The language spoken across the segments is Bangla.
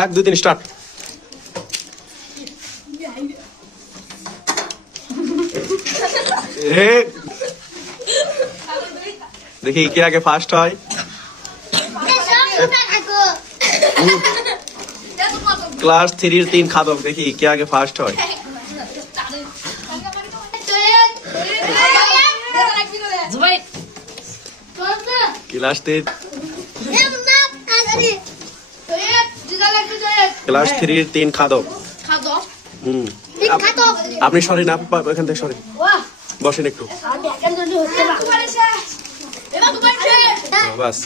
1 2 3 स्टार्ट। देखिए क्या आगे फास्ट है। क्लास 3 3 खादक देखिए क्या आगे फास्ट है। क्लास 3 3 খাদক। আপনি সরি না এখান থেকে সরি বসেন একটু বাস।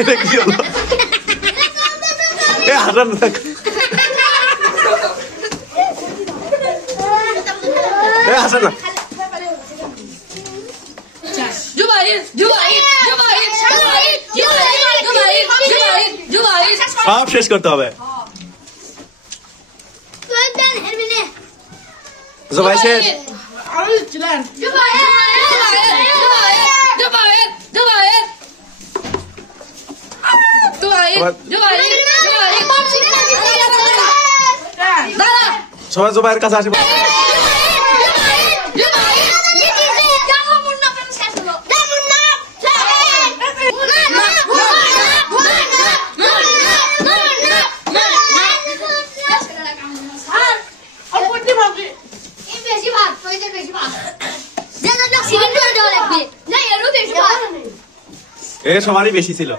এটা কি হলো? হারান হাসান না সব শেষ করতে হবে। জবাই শেষ। সবাই জুবাইয়ের কাছে আসবে। সবারই বেশি ছিল।